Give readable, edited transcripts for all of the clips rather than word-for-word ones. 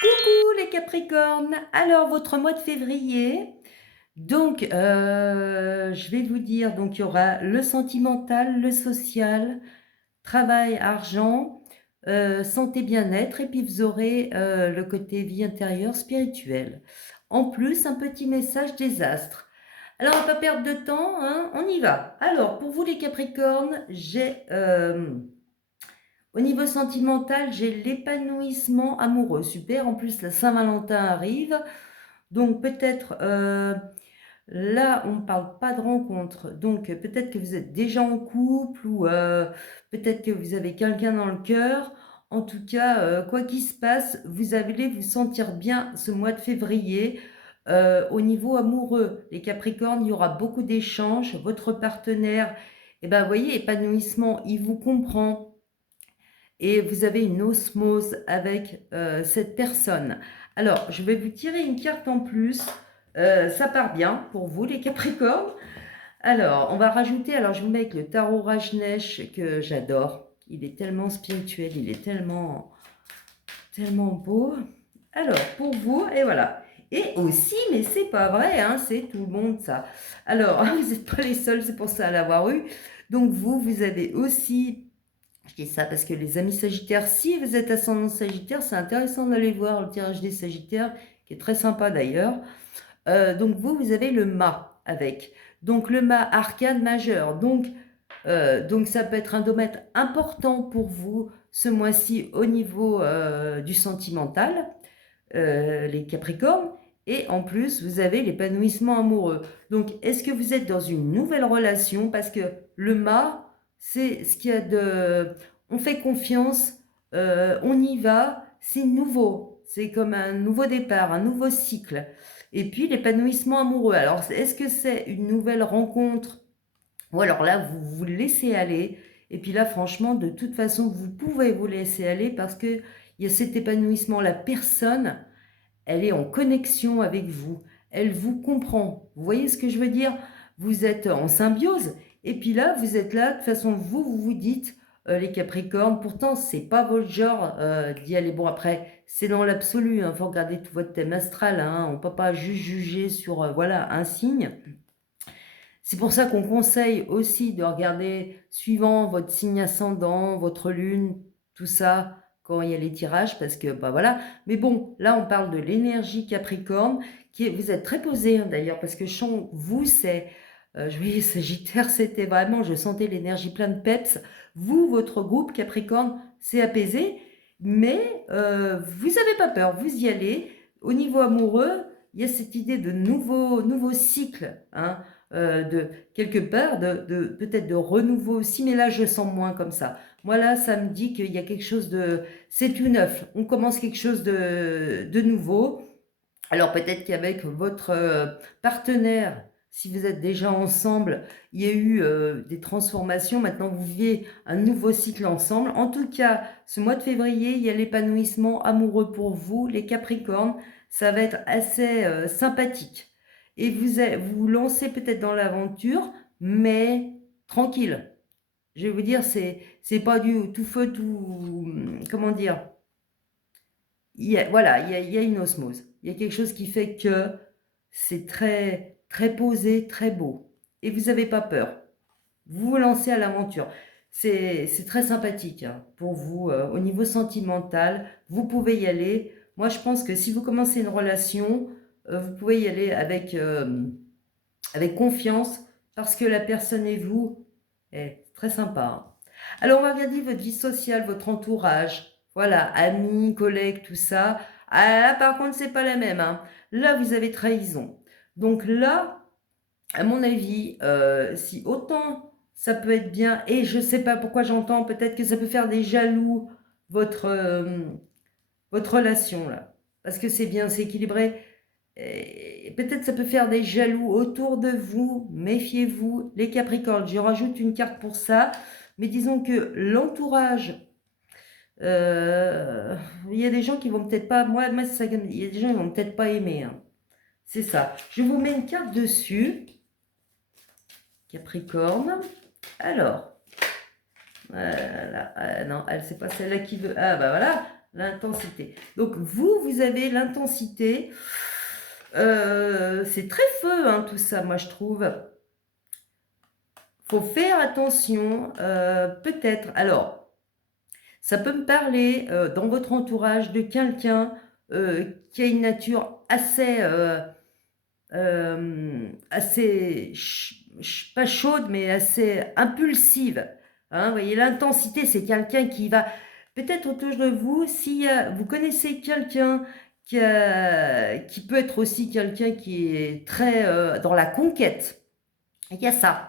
Coucou les Capricornes! Alors votre mois de février, donc je vais vous dire, donc il y aura le sentimental, le social, travail, argent, santé, bien-être et puis vous aurez, le côté vie intérieure spirituelle. En plus, un petit message des astres. Alors on va pas perdre de temps, hein, on y va. Alors pour vous les Capricornes, j'ai, au niveau sentimental, j'ai l'épanouissement amoureux. Super, en plus la Saint-Valentin arrive. Donc peut-être, là, on ne parle pas de rencontre. Donc peut-être que vous êtes déjà en couple ou peut-être que vous avez quelqu'un dans le cœur. En tout cas, quoi qu'il se passe, vous allez vous sentir bien ce mois de février. Au niveau amoureux, les Capricornes, il y aura beaucoup d'échanges. Votre partenaire, eh ben, vous voyez, épanouissement, il vous comprend et vous avez une osmose avec cette personne. Alors, je vais vous tirer une carte en plus. Ça part bien pour vous, les Capricornes. Alors, on va rajouter, alors je vous mets avec le tarot Rajneesh que j'adore. Il est tellement spirituel, il est tellement beau. Alors, pour vous, et voilà. Et aussi, mais c'est pas vrai, hein, c'est tout le monde ça. Alors, vous n'êtes pas les seuls, c'est pour ça à l'avoir eu. Donc vous avez aussi, je dis ça parce que les amis Sagittaires, si vous êtes ascendant Sagittaire, c'est intéressant d'aller voir le tirage des Sagittaires, qui est très sympa d'ailleurs. Donc vous avez le mât avec. Donc le mât arcane majeur. Donc ça peut être un domaine important pour vous ce mois-ci au niveau du sentimental, les Capricornes. Et en plus, vous avez l'épanouissement amoureux. Donc, est-ce que vous êtes dans une nouvelle relation? Parce que le mât, c'est ce qu'il y a de... On fait confiance, on y va, c'est nouveau. C'est comme un nouveau départ, un nouveau cycle. Et puis, l'épanouissement amoureux. Alors, est-ce que c'est une nouvelle rencontre? Ou alors là, vous vous laissez aller. Et puis là, franchement, de toute façon, vous pouvez vous laisser aller parce qu'il y a cet épanouissement. La personne, elle est en connexion avec vous, elle vous comprend. Vous voyez ce que je veux dire? Vous êtes en symbiose, et puis là, vous êtes là, de toute façon, vous vous dites, les Capricornes, pourtant, c'est pas votre genre d'y aller. Bon, après, c'est dans l'absolu, il faut regarder tout votre thème astral, hein, on ne peut pas juste juger sur, voilà, un signe. C'est pour ça qu'on conseille aussi de regarder suivant votre signe ascendant, votre lune, tout ça, quand il y a les tirages, parce que, bah voilà. Mais bon, là, on parle de l'énergie Capricorne, vous êtes très posé, hein, d'ailleurs, parce que vous, c'est, je voyais Sagittaire, c'était vraiment, je sentais l'énergie pleine de peps. Vous, votre groupe Capricorne, c'est apaisé, mais vous n'avez pas peur, vous y allez. Au niveau amoureux, il y a cette idée de nouveau cycle, hein, de quelque part, peut-être de renouveau aussi, mais là je sens moins comme ça. Moi là, ça me dit qu'il y a quelque chose de... C'est tout neuf, on commence quelque chose de nouveau. Alors peut-être qu'avec votre partenaire, si vous êtes déjà ensemble, il y a eu des transformations, maintenant vous vivez un nouveau cycle ensemble. En tout cas, ce mois de février, il y a l'épanouissement amoureux pour vous, les Capricornes, ça va être assez sympathique. Et vous lancez peut-être dans l'aventure, mais tranquille. Je vais vous dire, c'est pas du tout feu, tout... Comment dire? Voilà, il y a une osmose. Il y a quelque chose qui fait que c'est très posé, très beau. Et vous n'avez pas peur. Vous vous lancez à l'aventure. C'est très sympathique, hein, pour vous. Au niveau sentimental, vous pouvez y aller. Moi, je pense que si vous commencez une relation, vous pouvez y aller avec confiance parce que la personne et vous est très sympa, hein. Alors, on va regarder votre vie sociale, votre entourage. Voilà, amis, collègues, tout ça. Ah, là, par contre, c'est pas la même, hein. Là, vous avez trahison. Donc là, à mon avis, si autant ça peut être bien, et je sais pas pourquoi j'entends, peut-être que ça peut faire des jaloux, votre relation, là. Parce que c'est bien, c'est équilibré. Et peut-être ça peut faire des jaloux autour de vous. Méfiez-vous, les Capricornes. Je rajoute une carte pour ça. Mais disons que l'entourage, il y a des gens qui vont peut-être pas... Moi ça, il y a des gens qui vont peut-être pas aimer, hein. C'est ça. Je vous mets une carte dessus. Capricorne. Alors, voilà. Non, elle, c'est pas celle-là qui veut... Ah, bah voilà. l'intensité. Donc, vous avez l'intensité. C'est très feu, hein, tout ça, moi, je trouve. Faut faire attention, peut-être. Alors, ça peut me parler dans votre entourage de quelqu'un qui a une nature assez pas chaude, mais assez impulsive. Hein, vous voyez, l'intensité, c'est quelqu'un qui va peut-être autour de vous, si vous connaissez quelqu'un qui peut être aussi quelqu'un qui est très dans la conquête, il y a ça.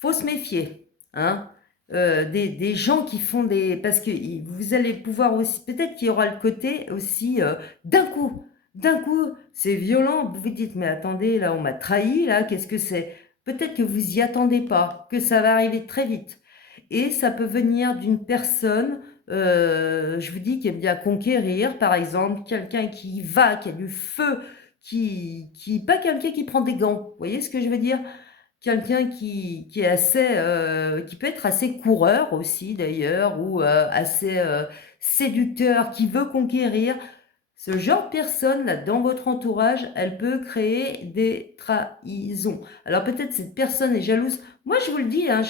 Faut se méfier, hein. Des gens qui font des... Parce que vous allez pouvoir aussi... Peut-être qu'il y aura le côté aussi d'un coup, c'est violent. Vous vous dites, mais attendez, là, on m'a trahi, là, qu'est-ce que c'est? Peut-être que vous y attendez pas, que ça va arriver très vite. Et ça peut venir d'une personne, je vous dis, qui aime bien conquérir, par exemple, quelqu'un qui va, qui a du feu, pas quelqu'un qui prend des gants. Vous voyez ce que je veux dire? Quelqu'un qui est assez, qui peut être assez coureur aussi d'ailleurs, ou assez séducteur, qui veut conquérir. Ce genre de personne là dans votre entourage, elle peut créer des trahisons. Alors peut-être cette personne est jalouse. Moi je vous le dis, hein,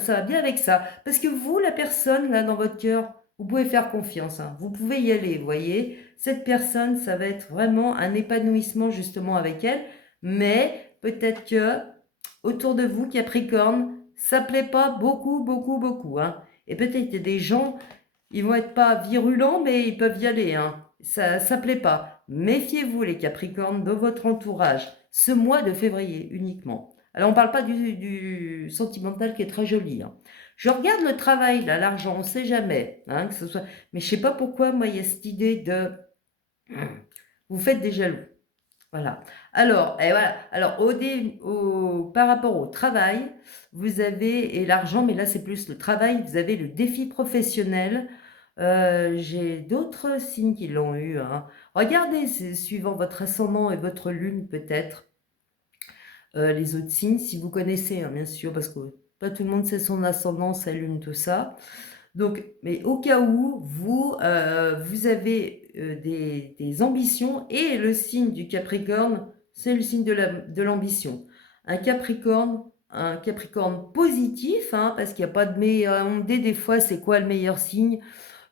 ça va bien avec ça. Parce que vous, la personne là dans votre cœur, vous pouvez faire confiance. Hein. Vous pouvez y aller, vous voyez. Cette personne, ça va être vraiment un épanouissement justement avec elle. Mais peut-être que autour de vous, Capricorne, ça plaît pas beaucoup, beaucoup, beaucoup. Hein. Et peut-être qu'il y a des gens, ils vont être pas virulents, mais ils peuvent y aller. Hein. Ça plaît pas. Méfiez-vous, les Capricornes, de votre entourage. Ce mois de février uniquement. Alors, on parle pas du sentimental qui est très joli. Hein. Je regarde le travail, là, l'argent, on sait jamais. Hein, que ce soit... Mais je sais pas pourquoi, moi, il y a cette idée de... Vous faites des jaloux. Voilà. Alors, et voilà. Alors par rapport au travail, vous avez, et l'argent, mais là c'est plus le travail, vous avez le défi professionnel. J'ai d'autres signes qui l'ont eu. Hein. Regardez, c'est suivant votre ascendant et votre lune peut-être, les autres signes, si vous connaissez, hein, bien sûr, parce que pas tout le monde sait son ascendant, sa lune, tout ça. Donc, mais au cas où, vous avez des ambitions, et le signe du Capricorne, c'est le signe de l'ambition. Un Capricorne positif, hein, parce qu'il n'y a pas de meilleur... On me dit des fois, c'est quoi le meilleur signe?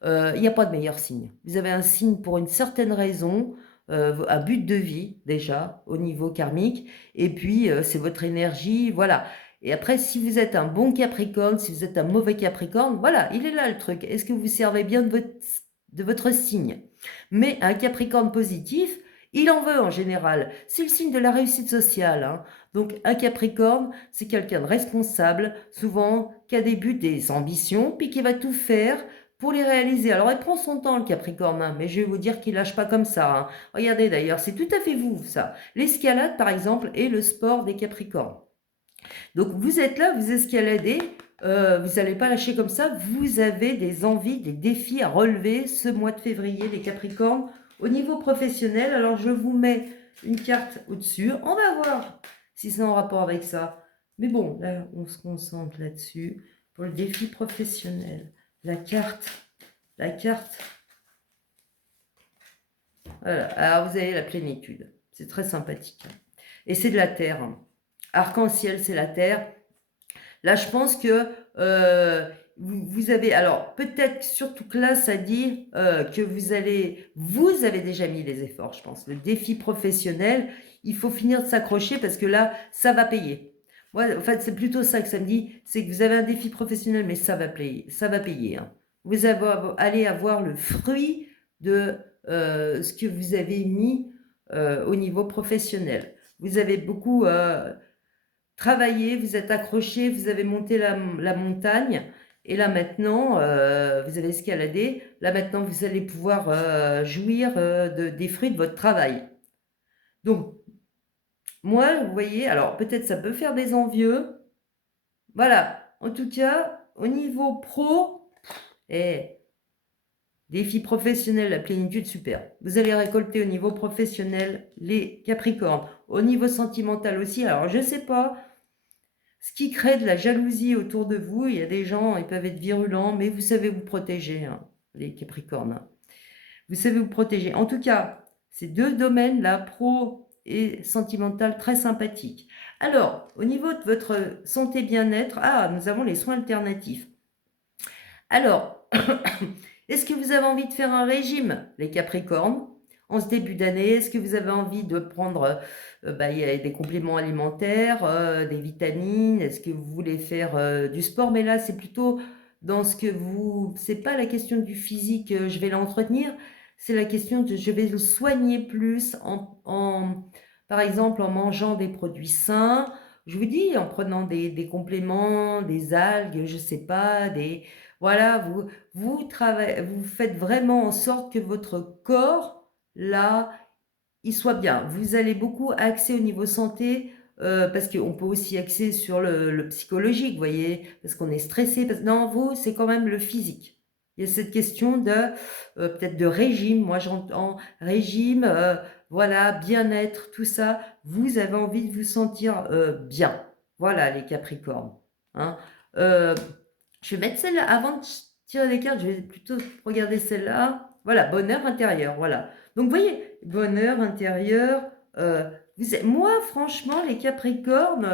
Il n'y a pas de meilleur signe. Vous avez un signe pour une certaine raison, un but de vie, déjà, au niveau karmique, et puis c'est votre énergie, voilà. Et après, si vous êtes un bon Capricorne, si vous êtes un mauvais Capricorne, voilà, il est là le truc. Est-ce que vous servez bien de votre signe? Mais un Capricorne positif, il en veut en général. C'est le signe de la réussite sociale. Hein. Donc un Capricorne, c'est quelqu'un de responsable, souvent qui a des buts, des ambitions, puis qui va tout faire pour les réaliser. Alors il prend son temps le Capricorne, hein, mais je vais vous dire qu'il lâche pas comme ça. Hein. Regardez d'ailleurs, c'est tout à fait vous ça. L'escalade par exemple est le sport des Capricornes. Donc vous êtes là, vous escaladez, vous n'allez pas lâcher comme ça, vous avez des envies, des défis à relever ce mois de février, les Capricornes, au niveau professionnel. Alors je vous mets une carte au-dessus, on va voir si c'est en rapport avec ça. Mais bon, là on se concentre là-dessus pour le défi professionnel. La carte. Voilà. Alors vous avez la plénitude, c'est très sympathique. Et c'est de la terre. Hein. Arc-en-ciel, c'est la terre. Là, je pense que vous avez... Alors, peut-être surtout que là, ça dit que vous avez déjà mis les efforts, je pense. Le défi professionnel, il faut finir de s'accrocher parce que là, ça va payer. Moi, en fait, c'est plutôt ça que ça me dit, c'est que vous avez un défi professionnel, mais ça va payer. Ça va payer. Hein. Vous allez avoir le fruit de ce que vous avez mis au niveau professionnel. Vous avez beaucoup... travaillé, vous êtes accroché, vous avez monté la montagne, et là maintenant, vous avez escaladé, là maintenant vous allez pouvoir jouir des fruits de votre travail. Donc, moi, vous voyez, alors peut-être ça peut faire des envieux, voilà, en tout cas, au niveau pro, défi professionnel, la plénitude, super. Vous allez récolter au niveau professionnel les Capricornes, au niveau sentimental aussi, alors je sais pas, ce qui crée de la jalousie autour de vous. Il y a des gens, ils peuvent être virulents, mais vous savez vous protéger. Hein. les Capricornes. Vous savez vous protéger. En tout cas, ces deux domaines, là, pro et sentimental, très sympathiques. Alors, au niveau de votre santé bien-être, nous avons les soins alternatifs. Alors, est-ce que vous avez envie de faire un régime, les Capricornes, en ce début d'année? Est-ce que vous avez envie de prendre il y a des compléments alimentaires, des vitamines? Est-ce que vous voulez faire du sport? Mais là, c'est plutôt dans ce que vous... C'est pas la question du physique, je vais l'entretenir, c'est la question de je vais le soigner plus par exemple, en mangeant des produits sains. Je vous dis, en prenant des compléments, des algues, je sais pas, voilà, vous faites vraiment en sorte que votre corps, là, il soit bien. Vous allez beaucoup axer au niveau santé, parce qu'on peut aussi axer sur le psychologique, vous voyez, parce qu'on est stressé. Non, vous, c'est quand même le physique. Il y a cette question de peut-être de régime. Moi, j'entends régime, voilà, bien-être, tout ça. Vous avez envie de vous sentir bien. Voilà, les Capricornes. Hein. Euh, je vais mettre celle-là. Avant de tirer les cartes, je vais plutôt regarder celle-là. Voilà, bonheur intérieur, voilà. Donc, vous voyez, bonheur intérieur. Moi, franchement, les Capricornes,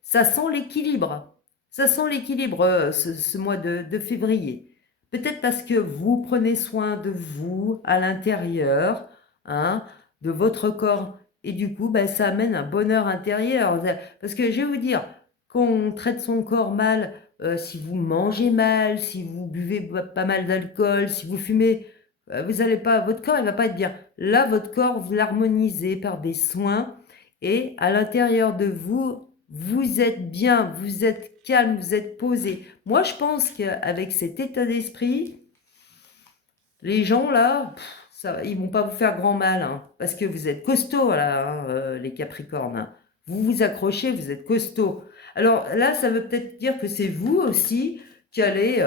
ça sent l'équilibre. Ça sent l'équilibre ce mois de février. Peut-être parce que vous prenez soin de vous à l'intérieur, hein, de votre corps. Et du coup, ça amène un bonheur intérieur. Parce que je vais vous dire, quand on traite son corps mal, si vous mangez mal, si vous buvez pas mal d'alcool, si vous fumez, vous allez pas, votre corps il va pas être bien. Là, votre corps, vous l'harmonisez par des soins et à l'intérieur de vous, vous êtes bien, vous êtes calme, vous êtes posé. Moi, je pense qu'avec cet état d'esprit, les gens là, ils vont pas vous faire grand mal, hein, parce que vous êtes costaud là, hein, les Capricornes. Hein. Vous vous accrochez, vous êtes costaud. Alors là, ça veut peut-être dire que c'est vous aussi qui allez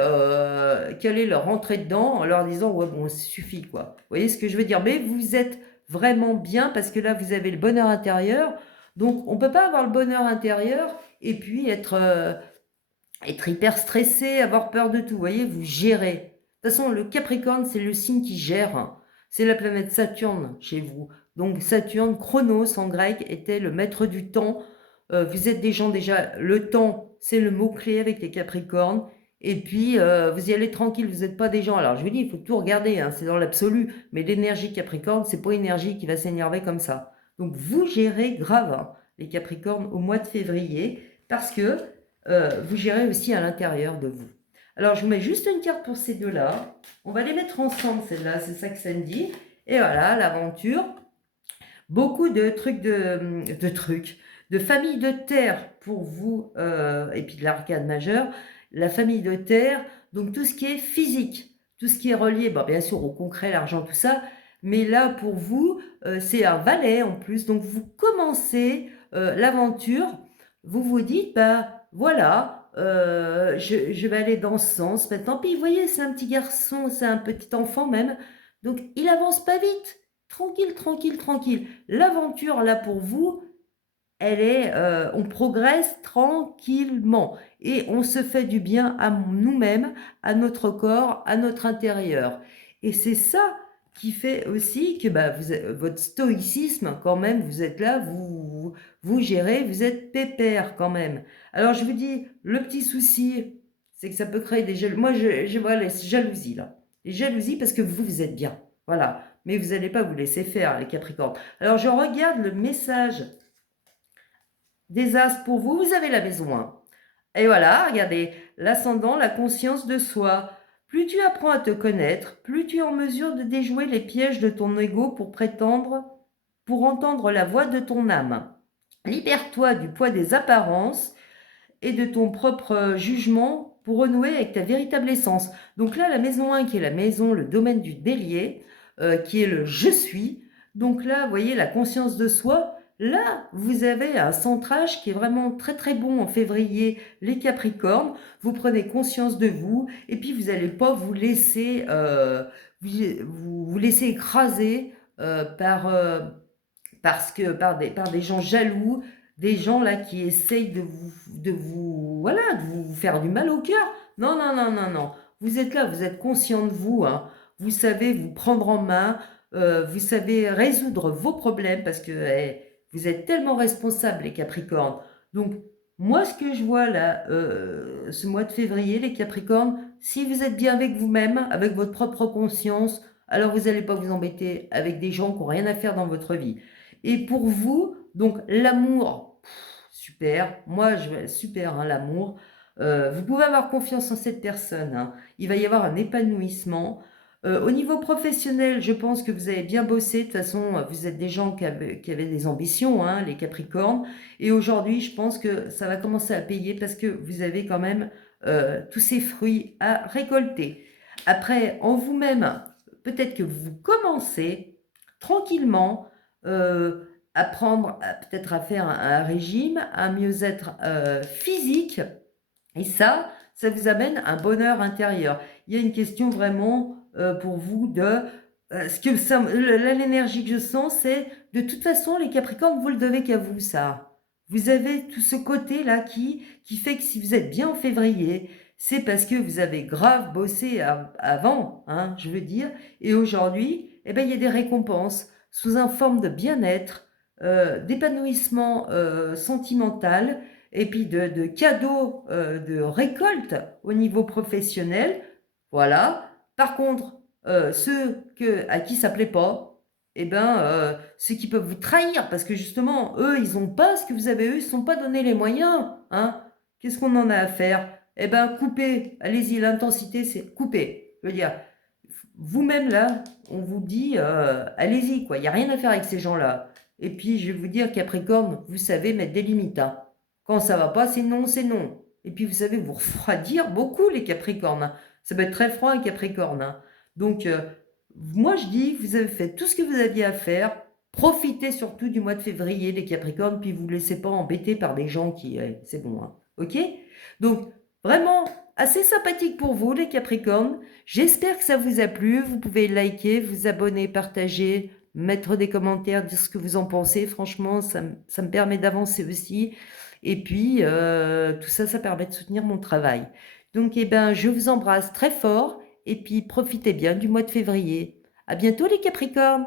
leur rentrer dedans en leur disant ouais bon, ça suffit quoi. Vous voyez ce que je veux dire? Mais vous êtes vraiment bien parce que là, vous avez le bonheur intérieur. Donc, on peut pas avoir le bonheur intérieur et puis être hyper stressé, avoir peur de tout. Vous voyez, vous gérez. De toute façon, le Capricorne, c'est le signe qui gère. C'est la planète Saturne chez vous. Donc Saturne, Chronos en grec, était le maître du temps. Vous êtes des gens déjà, le temps, c'est le mot-clé avec les Capricornes. Et puis, vous y allez tranquille, vous n'êtes pas des gens. Alors, je vous dis, il faut tout regarder, hein, c'est dans l'absolu. Mais l'énergie Capricorne, c'est pas une énergie qui va s'énerver comme ça. Donc, vous gérez grave, hein, les Capricornes, au mois de février, parce que vous gérez aussi à l'intérieur de vous. Alors, je vous mets juste une carte pour ces deux-là. On va les mettre ensemble, celle-là, c'est ça que ça me dit. Et voilà, l'aventure. Beaucoup de trucs, de famille de terre pour vous, et puis de l'arcade majeur. La famille de terre, donc tout ce qui est physique, tout ce qui est relié, bien sûr, au concret, l'argent, tout ça. Mais là, pour vous, c'est un valet en plus. Donc, vous commencez l'aventure. Vous vous dites, voilà, je vais aller dans ce sens. Tant pis, vous voyez, c'est un petit garçon, c'est un petit enfant même. Donc, il avance pas vite. Tranquille, tranquille, tranquille. L'aventure, là, pour vous, on progresse tranquillement. Et on se fait du bien à nous-mêmes, à notre corps, à notre intérieur. Et c'est ça qui fait aussi que votre stoïcisme, quand même, vous êtes là, vous gérez, vous êtes pépère quand même. Alors je vous dis, le petit souci, c'est que ça peut créer des jalousies. Moi, je vois les jalousies là. Les jalousies parce que vous êtes bien. Voilà. Mais vous n'allez pas vous laisser faire, les Capricornes. Alors je regarde le message des astres pour vous. Vous avez la maison 1. Et voilà, regardez, l'ascendant, la conscience de soi. Plus tu apprends à te connaître, plus tu es en mesure de déjouer les pièges de ton ego pour entendre la voix de ton âme. Libère-toi du poids des apparences et de ton propre jugement pour renouer avec ta véritable essence. Donc là, la maison 1 qui est la maison, le domaine du bélier, qui est le je suis. Donc là, vous voyez, la conscience de soi. Là, vous avez un centrage qui est vraiment très très bon en février, les Capricornes. Vous prenez conscience de vous et puis vous n'allez pas vous laisser, vous laisser écraser par des gens jaloux, des gens là qui essayent voilà, de vous faire du mal au cœur. Non, non, non, non, non. vous êtes là, vous êtes conscient de vous, hein. Vous savez vous prendre en main, vous savez résoudre vos problèmes parce que, vous êtes tellement responsables les Capricornes. Donc moi, ce que je vois là, ce mois de février, les Capricornes, si vous êtes bien avec vous-même, avec votre propre conscience, alors vous allez pas vous embêter avec des gens qui ont rien à faire dans votre vie. Et pour vous, donc l'amour, super, moi je super, hein, l'amour. Vous pouvez avoir confiance en cette personne, hein. Il va y avoir un épanouissement. Au niveau professionnel, je pense que vous avez bien bossé. De toute façon, vous êtes des gens qui avaient des ambitions, hein, les Capricornes. Et aujourd'hui, je pense que ça va commencer à payer parce que vous avez quand même tous ces fruits à récolter. Après, en vous-même, peut-être que vous commencez tranquillement à prendre, peut-être à faire un régime, un mieux-être physique. Et ça vous amène un bonheur intérieur. Il y a une question vraiment pour vous de ce que l'énergie que je sens, c'est de toute façon, les Capricornes, vous le devez qu'à vous, ça. Vous avez tout ce côté-là qui fait que si vous êtes bien en février, c'est parce que vous avez grave bossé avant, hein, je veux dire, et aujourd'hui, eh ben, il y a des récompenses sous une forme de bien-être, d'épanouissement sentimental, et puis de cadeaux de récolte au niveau professionnel. Voilà. Par contre, à qui ça plaît pas, eh ben, ceux qui peuvent vous trahir, parce que justement, eux, ils n'ont pas ce que vous avez, eux, ils ne se sont pas donné les moyens. Hein. Qu'est-ce qu'on en a à faire? Eh ben, coupez. Allez-y, l'intensité, c'est couper. Je veux dire, vous-même, là, on vous dit, allez-y, quoi. Il n'y a rien à faire avec ces gens-là. Et puis, je vais vous dire, Capricorne, vous savez mettre des limites. Hein. Quand ça va pas, c'est non, c'est non. Et puis, vous savez vous refroidir beaucoup, les Capricornes. Hein. Ça peut être très froid, un Capricorne. Hein. Donc, moi, je dis, vous avez fait tout ce que vous aviez à faire. Profitez surtout du mois de février, les Capricornes, puis vous ne laissez pas embêter par des gens qui... c'est bon, hein. OK? Donc, vraiment, assez sympathique pour vous, les Capricornes. J'espère que ça vous a plu. Vous pouvez liker, vous abonner, partager, mettre des commentaires, dire ce que vous en pensez. Franchement, ça me permet d'avancer aussi. Et puis, tout ça, ça permet de soutenir mon travail. Donc, eh ben, je vous embrasse très fort et puis profitez bien du mois de février. À bientôt les Capricornes!